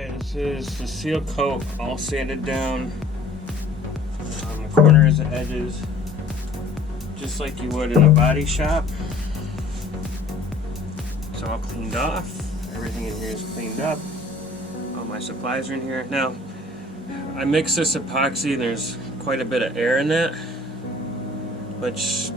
Okay, this is the seal coat all sanded down on the corners and edges, just like you would in a body shop. It's all cleaned off. Everything in here is cleaned up. All my supplies are in here. Now, I mix this epoxy. There's quite a bit of air in that, which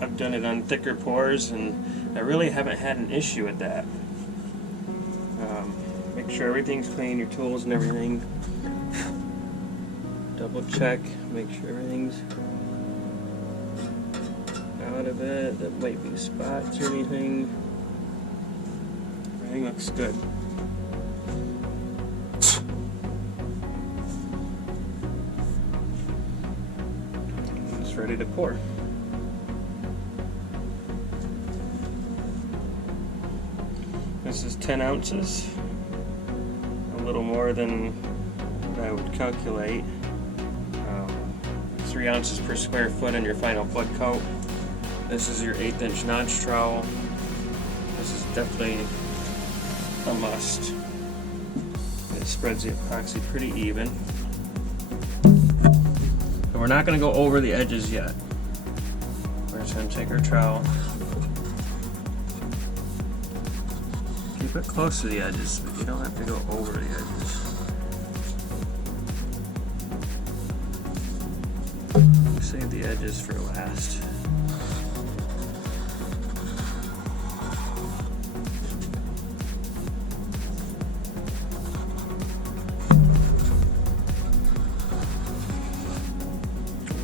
I've done it on thicker pours, and I really haven't had an issue with that. Make sure everything's clean, your tools and everything. Double check, make sure everything's out of it. There might be spots or anything. Everything looks good. It's ready to pour. This is 10 ounces. A little more than I would calculate. 3 ounces per square foot on your final foot coat. This is your 1/8 inch notch trowel. This is definitely a must. It spreads the epoxy pretty even. And we're not going to go over the edges yet. We're just going to take our trowel. Keep it close to the edges, but you don't have to go over the edges. Save the edges for last.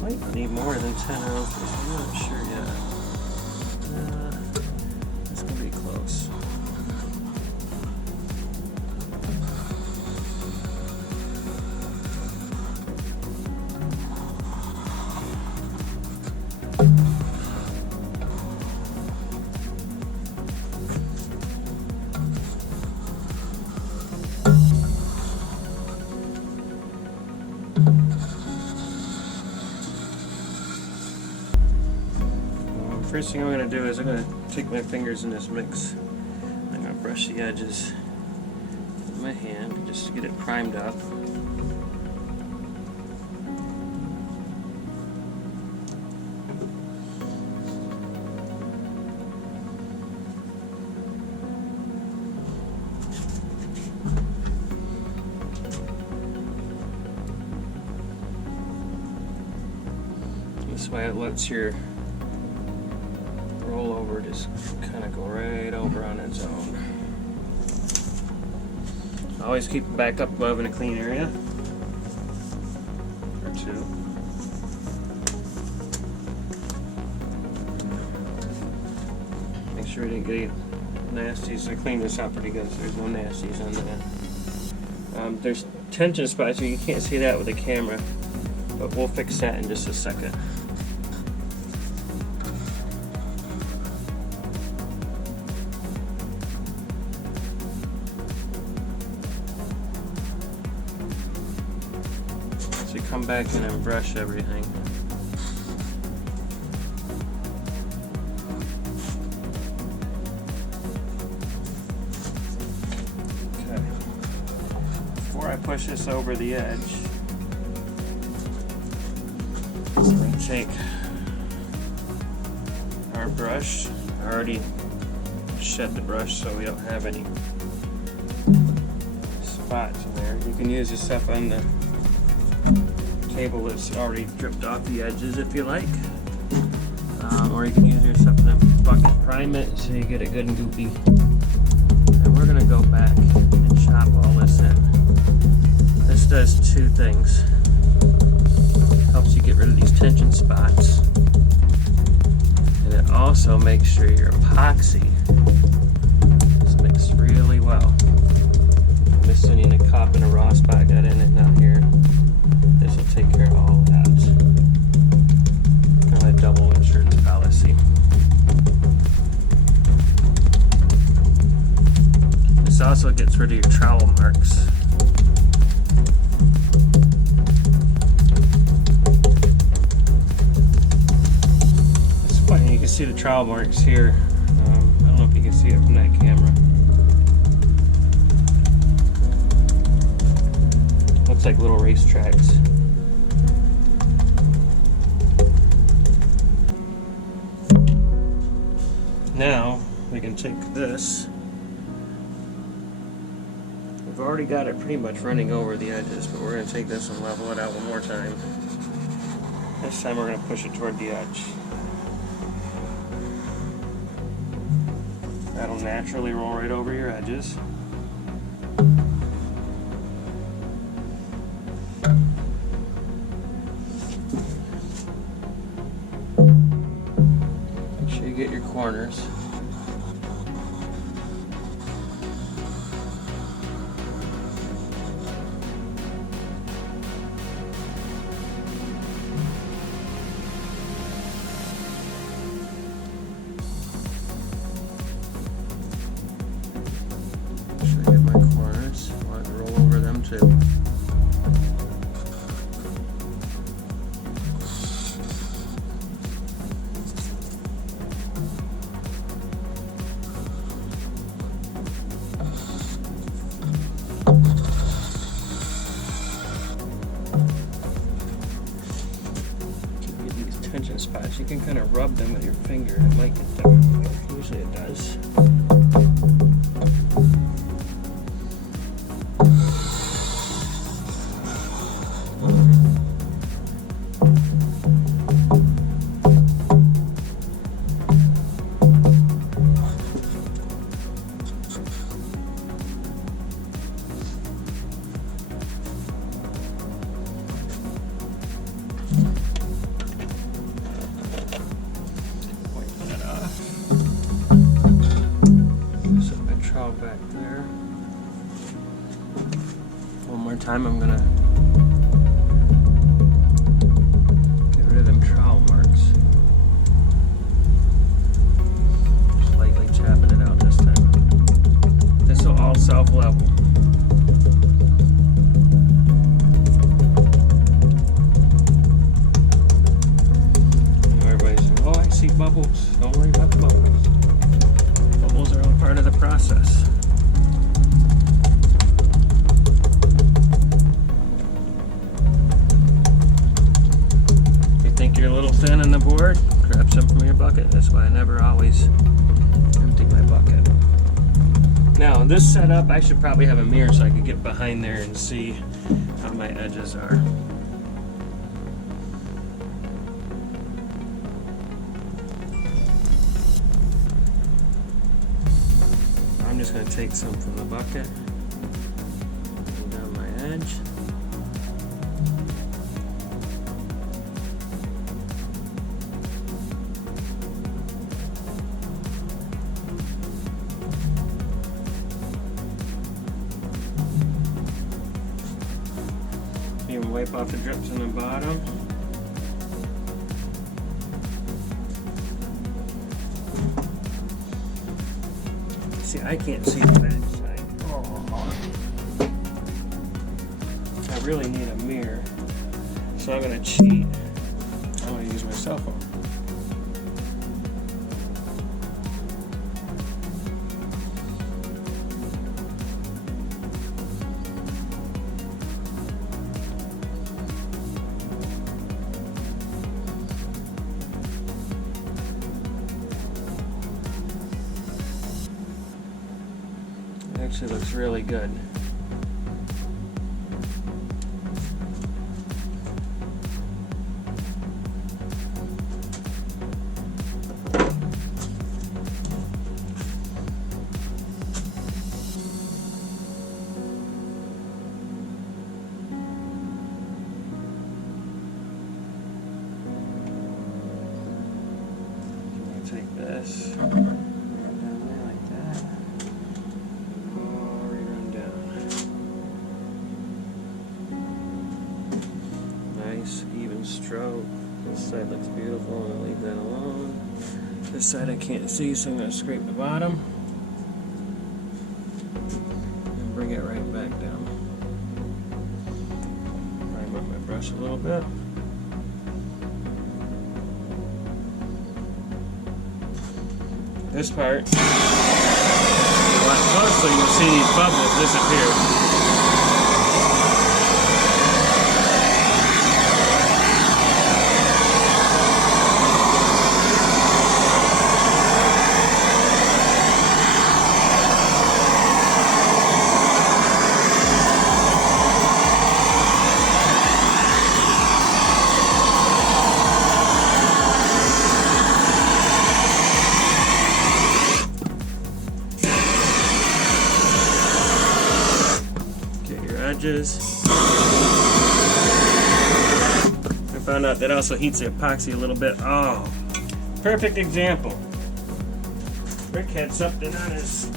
Might need more than 10 ounces, I'm not sure yet. It's going to be close. First thing I'm going to do is I'm going to take my fingers in this mix. I'm going to brush the edges with my hand just to get it primed up. This way it lets your roll over just kind of go right over on its own. Always keep it back up above in a clean area or two. Make sure you didn't get any nasties. I cleaned this out pretty good, so there's no nasties on that. There's tension spots here. You can't see that with the camera, but we'll fix that in just a second. So you come back in and brush everything. Okay. Before I push this over the edge, I'm going to take our brush. I already shed the brush so we don't have any spots in there. You can use this stuff on the table that's already dripped off the edges if you like, or you can use your stuff in a bucket, prime it so you get it good and goopy. And we're gonna go back and chop all this in. This does two things. Helps you get rid of these tension spots, and it also makes sure your epoxy is mixed really well. I'm just sending a cup and a raw spot got in it down here. This will take care of all of that. Kind of a double insurance policy. This also gets rid of your trowel marks. It's funny, you can see the trowel marks here. I don't know if you can see it from that camera. looks like little racetracks. Now we can take this. We've already got it pretty much running over the edges, but we're going to take this and level it out one more time. This time we're going to push it toward the edge. That'll naturally roll right over your edges. Make sure you get your corners. Too. Get these tension spots. You can kind of rub them with your finger. It might get down there. Usually it does. Back there. One more time, I'm gonna get rid of them trowel marks. Just lightly tapping it out this time. This will all self-level. Everybody's saying, "Oh, I see bubbles." Don't worry about the bubbles. Bubbles are all part of the process. If you think you're a little thin on the board, grab some from your bucket. That's why I never always empty my bucket. Now, this setup, I should probably have a mirror so I can get behind there and see how my edges are. I'm just going to take some from the bucket and down my edge. You can wipe off the drips on the bottom. See, I can't see the back side. Oh. I really need a mirror. So I'm going to cheat. I'm going to use my cell phone. Actually looks really good. I'm gonna take this. Even stroke. This side looks beautiful. I'm going to leave that alone. This side I can't see, so I'm going to scrape the bottom and bring it right back down. Prime up my brush a little bit. This part, if you watch closely, you'll see these bubbles disappear. edges. I found out that also heats the epoxy a little bit. Oh, perfect example. Rick had something on his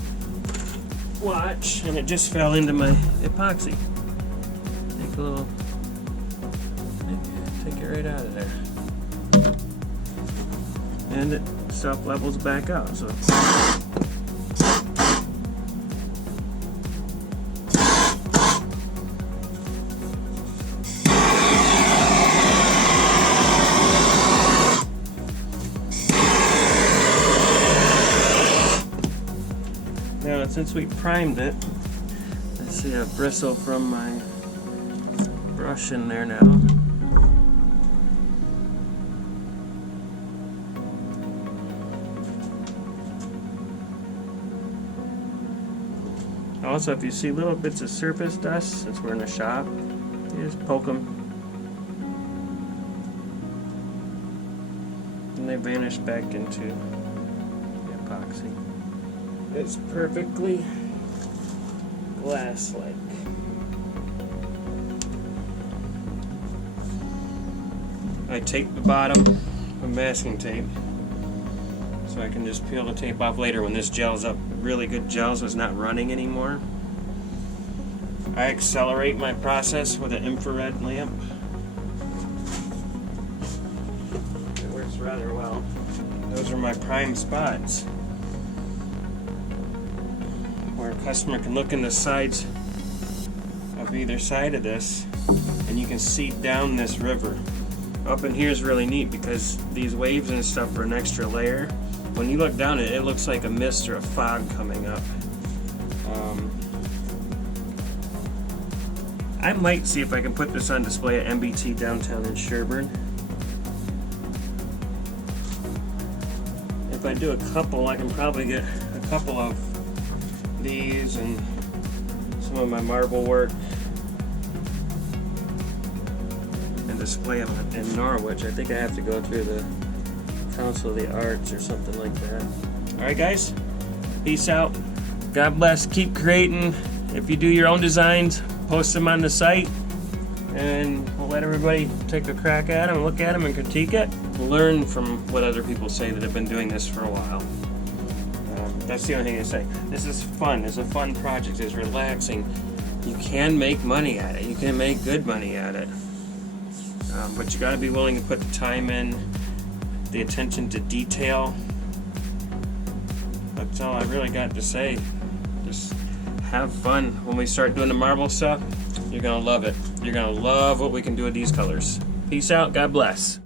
watch and it just fell into my epoxy. Take a little, take it right out of there. And it self-levels back out. So now, since we primed it, I see a bristle from my brush in there now. Also, if you see little bits of surface dust, since we're in the shop, you just poke them and they vanish back into the epoxy. It's perfectly glass-like. I tape the bottom with masking tape so I can just peel the tape off later when this gels up really good gel so it's not running anymore. I accelerate my process with an infrared lamp. It works rather well. Those are my prime spots where a customer can look in the sides of either side of this and you can see down this river. Up in here is really neat because these waves and stuff are an extra layer. When you look down it looks like a mist or a fog coming up. I might see if I can put this on display at MBT downtown in Sherburne. If I do a couple, I can probably get a couple of these and some of my marble work and display them in Norwich. I think I have to go through the Council of the Arts or something like that. Alright guys, peace out. God bless, keep creating. If you do your own designs, post them on the site and we'll let everybody take a crack at them, look at them and critique it. Learn from what other people say that have been doing this for a while. That's the only thing I say. This is fun. It's a fun project. It's relaxing. You can make money at it. You can make good money at it. But you got to be willing to put the time in, the attention to detail. That's all I really got to say. Just have fun. When we start doing the marble stuff, you're going to love it. You're going to love what we can do with these colors. Peace out. God bless.